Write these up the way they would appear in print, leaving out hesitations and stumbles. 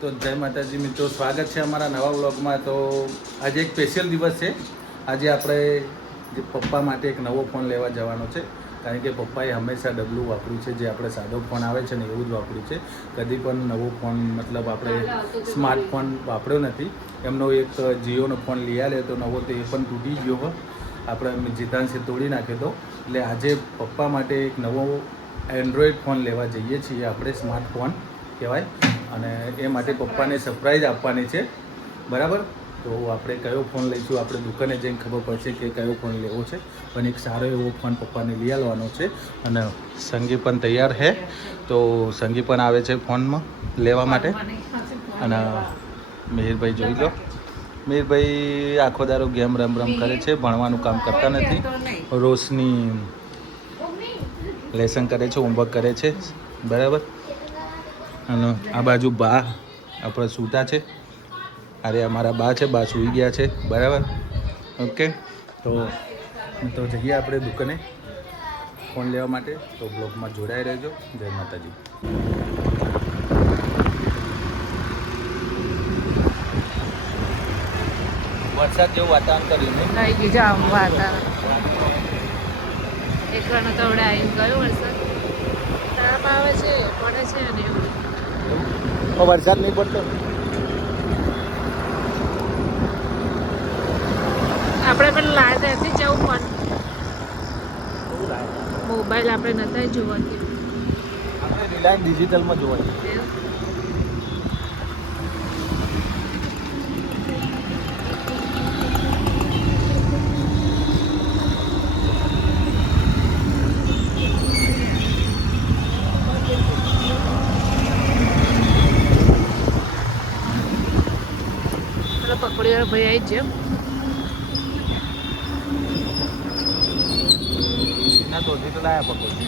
તો જય માતાજી મિત્રો, સ્વાગત છે અમારા નવા વ્લોગમાં। તો આજે એક સ્પેશિયલ દિવસ છે। આજે આપણે જે પપ્પા માટે એક નવો ફોન લેવા જવાનો છે, કારણ કે પપ્પાએ હંમેશા ડબલું વાપર્યું છે, જે આપણે સાદો ફોન આવે છે ને એવું જ વાપર્યું છે। કદી પણ નવો ફોન મતલબ આપણે સ્માર્ટફોન વાપર્યો નથી। એમનો એક જીઓનો ફોન લઈ આવ્યો તો નવો, તો એ પણ તૂટી ગયો હોય, આપણે જીતાંશે તોડી નાખ્યો તો। એટલે આજે પપ્પા માટે એક નવો એન્ડ્રોઈડ ફોન લેવા જઈએ છીએ આપણે, સ્માર્ટફોન કહેવાય। અને એ માટે પપ્પાને સરપ્રાઈઝ આપવાની છે, બરાબર। તો આપણે કયો ફોન લઈશું, આપણે દુકાને જઈને ખબર પડશે કે કયો ફોન લેવો છે, પણ એક સારો એવો ફોન પપ્પાને લઈ આવવાનો છે। અને સંગી પણ તૈયાર છે, તો સંગી પણ આવે છે ફોનમાં લેવા માટે। અને મિહિરભાઈ જોઈ લો, મિહિરભાઈ આખો દારો ગેમ રમ કરે છે, ભણવાનું કામ કરતા નથી। રોશની લેસન કરે છે, હોમવર્ક કરે છે, બરાબર। અને આ બાજુ બા આપણે સૂતા છે, અરે અમારા બા છે, બા સૂઈ ગયા છે, બરાબર, ઓકે। તો જઈએ આપણે દુકાને ફોન લેવા માટે। તો બ્લોગમાં જોડાઈ રહેજો। જય માતાજી। વરસાદ જેવું વાતાવરણ કર્યું ને, થઈ ગયું છે આમ વાતાવરણ। એકવાનો તો હવે આવી ગયો વરસાદ, તાપ આવે છે, પડે છે ને એવું। વરસાદ નહીં પડતો, આપણે પણ લાઈટ હતી જવું પણ મોબાઈલ આપણે નતા જોવા ગયું, આપણે રિલાયન્સ ડિજિટલમાં જોવા જઈએ। પકડી વાળો ભાઈ આવી જ છે ના તો હજી તો લાયા પકડ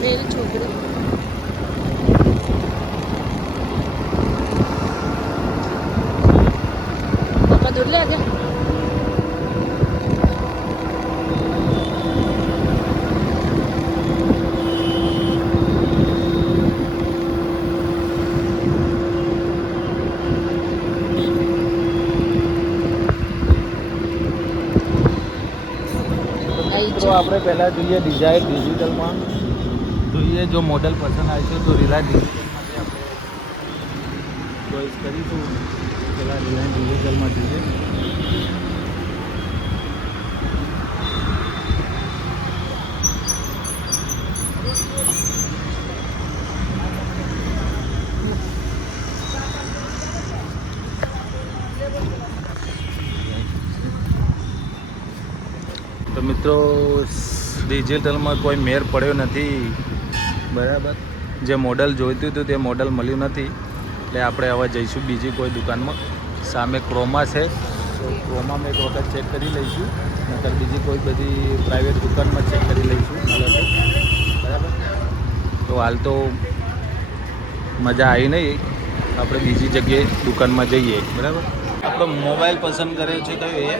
मेरी छोकरी पापा दूर ले आ गया। તો આપણે પહેલાં જોઈએ ડિઝાયર ડિજિટલમાં જોઈએ, જો મોડલ પસંદ આવશે તો રિલાયન્સ ડિજિટલમાંથી આપણે ચોઈસ કરીશું। પહેલાં રિલાયન્સ ડિજિટલમાં જોઈએ। તો મિત્રો ડિજિટલમાં કોઈ મેર પડ્યો નથી, બરાબર। જે મોડલ જોઈતું હતું તે મોડલ મળ્યું નથી, એટલે આપણે હવે જઈશું બીજી કોઈ દુકાનમાં। સામે ક્રોમા છે, તો ક્રોમામાં એક વખત ચેક કરી લઈશું, નકર બીજી કોઈ બધી પ્રાઇવેટ દુકાનમાં ચેક કરી લઈશું, બરાબર। તો હાલ તો મજા આવી નહીં, આપણે બીજી જગ્યાએ દુકાનમાં જઈએ, બરાબર। આપણો મોબાઈલ પસંદ કર્યો છે, કયો એ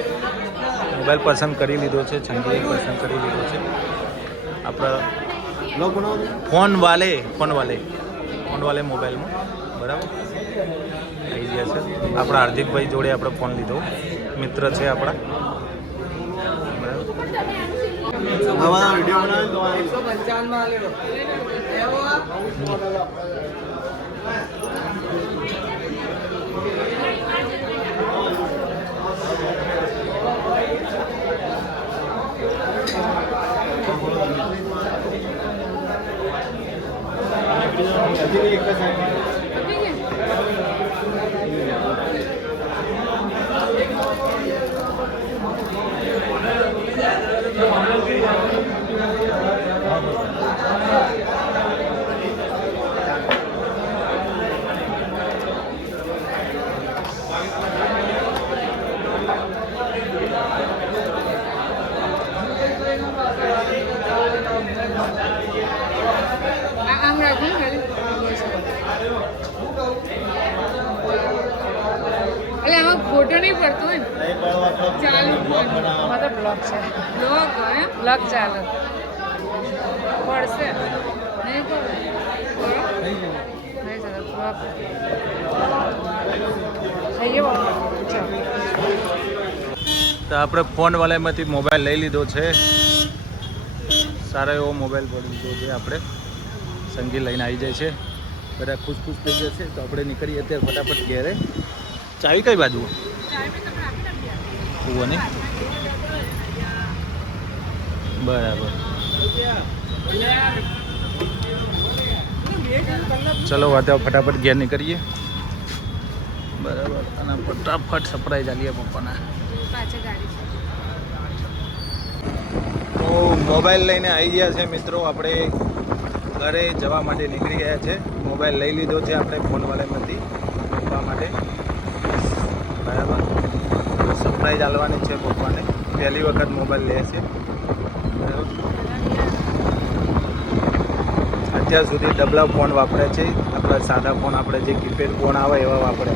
મોબાઈલ પસંદ કરી લીધો છે, છંગીએ પસંદ કરી લીધો છે। આપણા ફોન વાલે મોબાઈલમાં, બરાબર, આવી ગયા છે। આપણા હાર્દિકભાઈ જોડે આપણે ફોન લીધો, મિત્ર છે આપણા, નહીં પડતું હોય ને ચાલુ ફોન મતલબ બ્લોગ છે બ્લોગ ચાલે પડશે નહીં પડે નહીં ચાલે બ્લોગ થઈ ગયો ચાલો તો આપણે ફોન વાળામાંથી મોબાઈલ લઈ લીધો છે. સારો એવો મોબાઈલ પડી લીધો છે આપણે. સંગી લઈને આવી જાય છે, બધા ખુશ થઈ જશે. તો આપણે નીકળીએ અત્યારે ફટાફટ ઘેરે. ચાવી કઈ બાજુ નહીં બરાબર. ચલો વાતે ફટાફટ ઘેર નીકળીએ. બરાબર. અને ફટાફટ સરપ્રાઈઝ આલીએ પપ્પાના. તો મોબાઈલ લઈને આવી ગયા છે મિત્રો. આપણે ઘરે જવા માટે નીકળી ગયા છે. મોબાઈલ લઈ લીધો છે આપણે ફોનવાળામાંથી પપ્પા માટે. બરાબર. સરપ્રાઈઝ આલવાની છે પપ્પાને. પહેલી વખત મોબાઈલ લે છે. અત્યાર સુધી ડબલા ફોન વાપરે છે. આપણા સાદા ફોન આપણે જે કીપેડ ફોન આવે એવા વાપરે.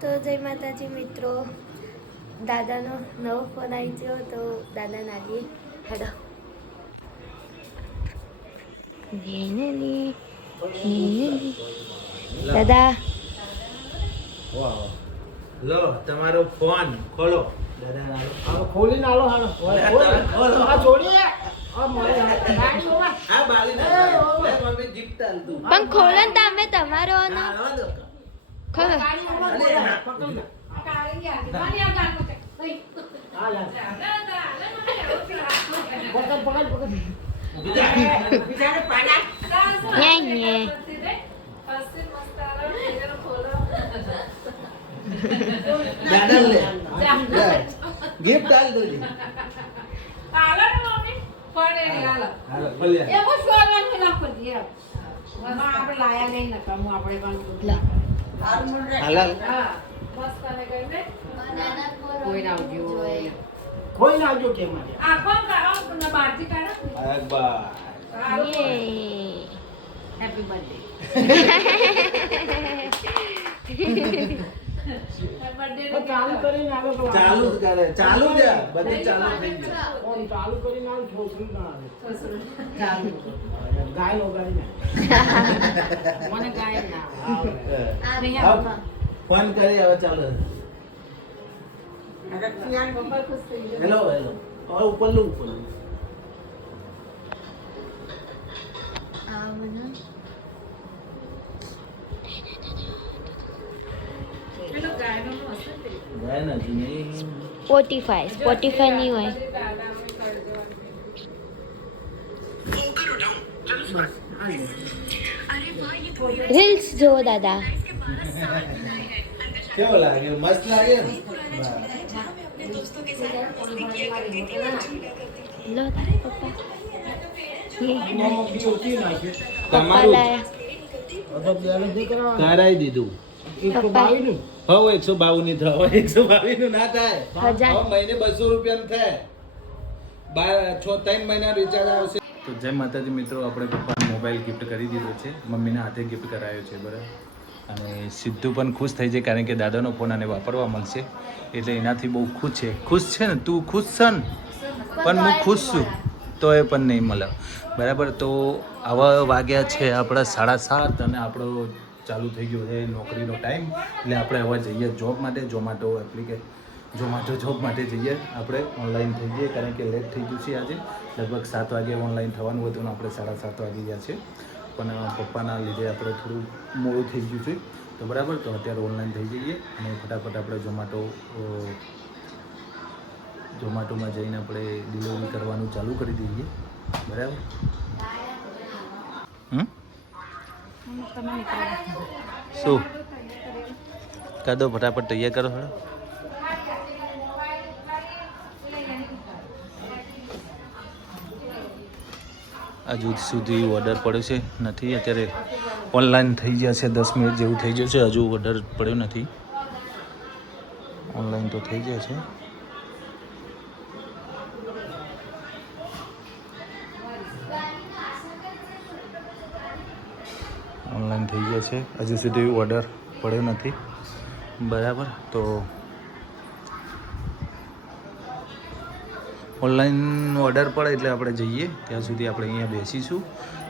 તો જય માતાજી મિત્રો, દાદાનો નવો ફોન આવી ગયો તો દાદા નાગી હેડો. દાદા લો તમારો ફોન ખોલો. ખોલી નાલો હાલો આ છોડી પણ ખોલો ને તમે તમારો ને ખોલો. ગિફ્ટ આલ દો જી. કોઈ ના આવજો કેમ હેપી બર્થડે ચાલુ કરીને આવે તો ચાલુ જ કરે. ચાલુ જ બધું ચાલુ થઈ ગયું. ફોન ચાલુ કરીને આવે છોકરી ના આવે ગાય નો ગાય મને ગાય ના આવ. ફોન કરી હવે ચાલો. Hello hello. હવે ઉપરલું ગાય નથી નહીં. સ્પોટીફાઈ નહીં હોય. રીલ્સ જો દાદા. કેવો લાગે? મસ્ત લાગે ને? લો તારા પપ્પા. પપ્પા લાયા. કરાઈ દીધું. પપ્પા હવે 152 ની થાય. 122 નું ના થાય. હજાર. હવે મહિને 200 રૂપિયા થાય. 3 મહિના રિચાર્જ આવશે. તો જય માતાજી મિત્રો, આપણે પપ્પાને મોબાઈલ ગિફ્ટ કરી દીધો છે. મમ્મીના હાથે ગિફ્ટ કરાયો છે. બરાબર. અને સિદ્ધુ પણ ખુશ થઈ જાય કારણ કે દાદાનો ફોન આને વાપરવા મળશે એટલે એનાથી બહુ ખુશ છે. ખુશ છે ને? તું ખુશ છે ને? પણ હું ખુશ છું તો એ પણ નહીં મળે. બરાબર. તો આવા વાગ્યા છે આપણા 7:30 અને આપણો ચાલુ થઈ ગયો છે નોકરીનો ટાઈમ. એટલે આપણે હવે જઈએ જોબ માટે. ઝોમેટો જોબ માટે જઈએ આપણે. ઓનલાઈન થઈ જઈએ કારણ કે લેટ થઈ ગયું છે આજે. લગભગ 7 વાગે ઓનલાઈન થવાનું હતું ને આપણે 7:30 વાગી ગયા છે. પણ પપ્પાના લીધે આપણે થોડું મોડું થઈ ગયું છે. તો બરાબર. તો અત્યારે ઓનલાઈન થઈ જઈએ અને ફટાફટ આપણે ઝોમેટોમાં જઈને આપણે ડિલિવરી કરવાનું ચાલુ કરી દઈએ. બરાબર. શું કાદો ફટાફટ તૈયાર કરો. હળો હજુ સુધી ઓર્ડર પડ્યો છે નથી. અત્યારે ઓનલાઈન થઈ ગયા છે. 10 મિનિટ જેવું થઈ ગયું છે. હજુ ઓર્ડર પડ્યો નથી. ઓનલાઈન તો થઈ ગયા છે. ઓનલાઈન થઈ ગયા છે, હજુ સુધી ઓર્ડર પડ્યો નથી. બરાબર, તો ઓનલાઈન ઓર્ડર પડે એટલે આપણે જઈએ. ત્યાં સુધી આપણે અહીંયા બેસીશું.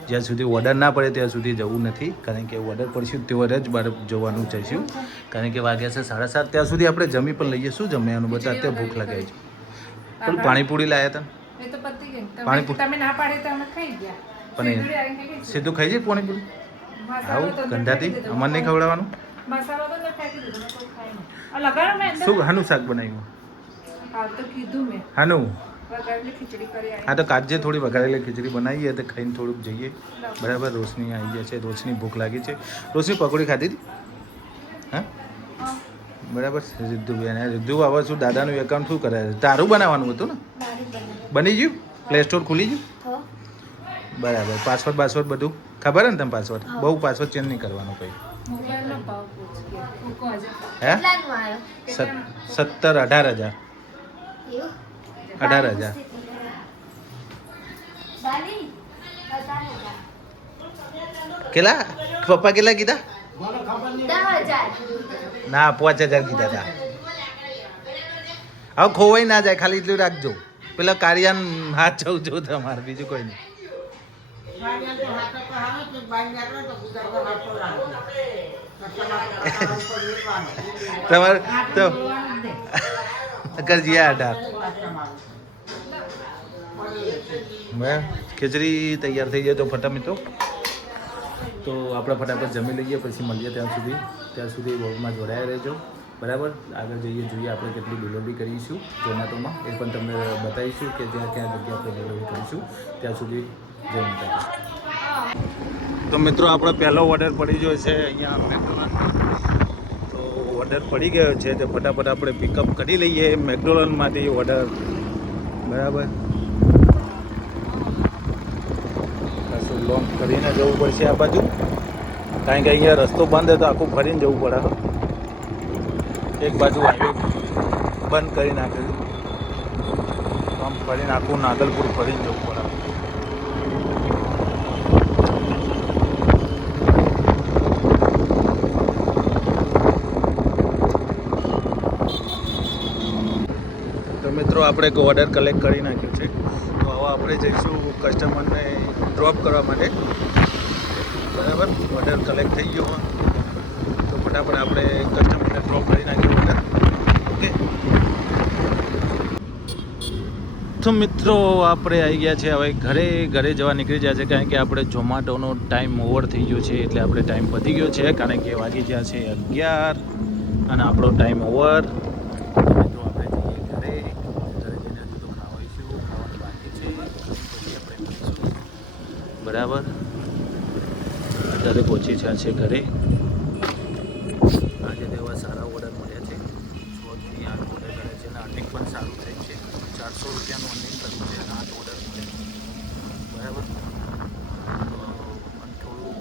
જ્યાં સુધી ઓર્ડર ના પડે ત્યાં સુધી જવું નથી, કારણ કે ઓર્ડર પડશું ત્યારે જ બહાર જવાનું જઈશું. કારણ કે વાગ્યા છે 7:30. ત્યાં સુધી આપણે જમી પણ લઈએ. શું જમ્યાનું બધા? અત્યારે ભૂખ લાગે છે. પેલું પાણીપુરી લાયા હતા. એ તો પતી ગયું. પાણીપુરી તમે ના પાડે તો અમે ખાઈ ગયા. પણ સીધું ખાઈ જાય પાણીપુરી. આવું ગંધાથી અમને નહીં ખવડાવવાનું. મસાલો તો ફેંકી દીધો, કોઈ ખાય નહીં. આ લગાડો મેં અંદર. શું હાનું શાક બનાવ્યું? હા તો કીધું મેં. હાનું? વઘારેલી ખીચડી કરી આવી. હા તો કાજે થોડી વઘારેલી ખીચડી બનાવીએ તો ખાઈને થોડુંક જઈએ. બરાબર, રોશની આવી ગયા છે. રોશની ભૂખ લાગી છે. રોશની પકોડી ખાધી હતી? હા બરાબર. રિદ્ધુબેન, રિદ્ધુ હવે શું દાદાનું એકાઉન્ટ શું કરે? તારું બનાવવાનું હતું ને? બની ગયું? પ્લે સ્ટોર ખુલી ગયું? બરાબર. પાસવર્ડ બધું ખબર ને તમે? પાસવર્ડ બહુ પાસવર્ડ ચેન્જ નહીં કરવાનો કંઈ. મોબાઈલનો ભાવ પૂછ કે મૂકો હજે. હે? 17,000 18,000 18,000 કેટલા? પપ્પા કેટલા કીધા? ના 5,000 કીધા હતા. હવે ખોવાઈ ના જાય, ખાલી એટલું રાખજો. પેલા કારિયાન હાથ જવું તમારે, બીજું કોઈ નહીં. તમારે તો કરજી 18. ખીચડી તૈયાર થઈ જાય તો ફટાફટ તો આપણે ફટાફટ જમી લઈએ, પછી મળીએ. ત્યાં સુધી વ્લોગમાં જોડાયા રહેજો. બરાબર, આગળ જોઈએ આપણે કેટલી ડિલિવરી કરીશું ઝોમેટોમાં, એ પણ તમને બતાવીશું કે જ્યાં ક્યાં જગ્યા આપણે ડિલિવરી કરીશું. ત્યાં સુધી જય માતાજી. તો મિત્રો આપણો પહેલો ઓર્ડર પડી ગયો છે અહીંયા મેકડોનલ્ડમાં. તો ઓર્ડર પડી ગયો છે તો ફટાફટ આપણે પિકઅપ કરી લઈએ મેકડોનલ્ડમાંથી ઓર્ડર. બરાબર, પાછું લોંગ કરીને જવું પડશે આ બાજુ, કારણ કે અહીંયા રસ્તો બંધ હતો, આખું ફરીને જવું પડે. એક બાજુ હાઈવે બંધ કરી નાખ્યું, આમ ફરીને આખું નાગલપુર ફરીને જવું પડે. તો મિત્રો આપણે એક ઓર્ડર કલેક્ટ કરી નાખ્યો છે. તો હવે આપણે જઈશું કસ્ટમરને ડ્રોપ કરવા માટે. બરાબર, ઓર્ડર કલેક્ટ થઈ ગયો તો ફટાફટ આપણે કસ્ટમરને ડ્રોપ કરી નાખ્યો ઓર્ડર. ઓકે, તો મિત્રો આપણે આવી ગયા છે હવે ઘરે જવા નીકળી ગયા છે, કારણ કે આપણે ઝોમેટોનો ટાઈમ ઓવર થઈ ગયો છે. એટલે આપણે ટાઈમ પતી ગયો છે, કારણ કે વાગી ગયા છે 11 અને આપણો ટાઈમ ઓવર. બરાબર, અત્યારે પહોંચી ગયા છે ઘરે. આજે તો એવા સારા ઓર્ડર મળ્યા છે. 6 થી 8 ઓર્ડર કર્યા છે અને અર્નિંગ પણ સારું થઈ છે. 400 રૂપિયાનું અર્નિંગ કર્યું છે અને 8 ઓર્ડર મળ્યા છે. બરાબર, થોડું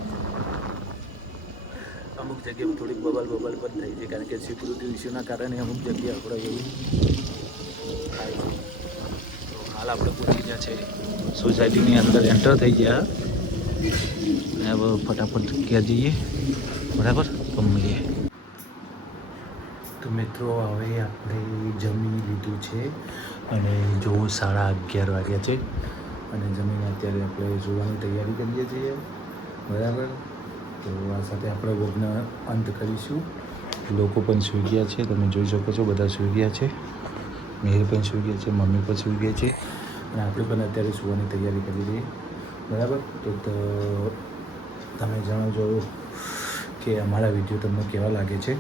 અમુક જગ્યાએ થોડીક બબલ પણ થઈ છે, કારણ કે સિક્યુરિટી ઇસ્યુના કારણે અમુક જગ્યાએ આપણે એવું થાય છે. તો હાલ આપણે પહોંચી ગયા છે સોસાયટીની અંદર, એન્ટર થઈ ગયા. અને હવે ફટાફટ ક્યાં જઈએ. બરાબર, તો મળીએ. તો મિત્રો હવે આપણે જમી લીધું છે અને જો 11:30 વાગ્યા છે અને જમીને અત્યારે આપણે જોવાની તૈયારી કરીએ છીએ. બરાબર, તો આ સાથે આપણે વ્લોગનો અંત કરીશું. લોકો પણ સૂઈ ગયા છે, તમે જોઈ શકો છો, બધા સૂઈ ગયા છે. મેર પણ સૂઈ ગયા છે, મમ્મી પણ સૂઈ ગયા છે અને આપણે પણ અત્યારે સૂવાની તૈયારી કરી દઈએ. બરાબર, તો તમે જણાવજો કે અમારા વિડીયો તમને કેવા લાગે છે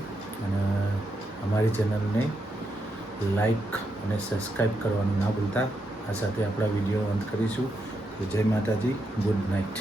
અને અમારી ચેનલને લાઈક અને સબસ્ક્રાઈબ કરવાનું ના ભૂલતા. આ સાથે આપણા વિડીયો અંત કરીશું. જય માતાજી, ગુડ નાઇટ.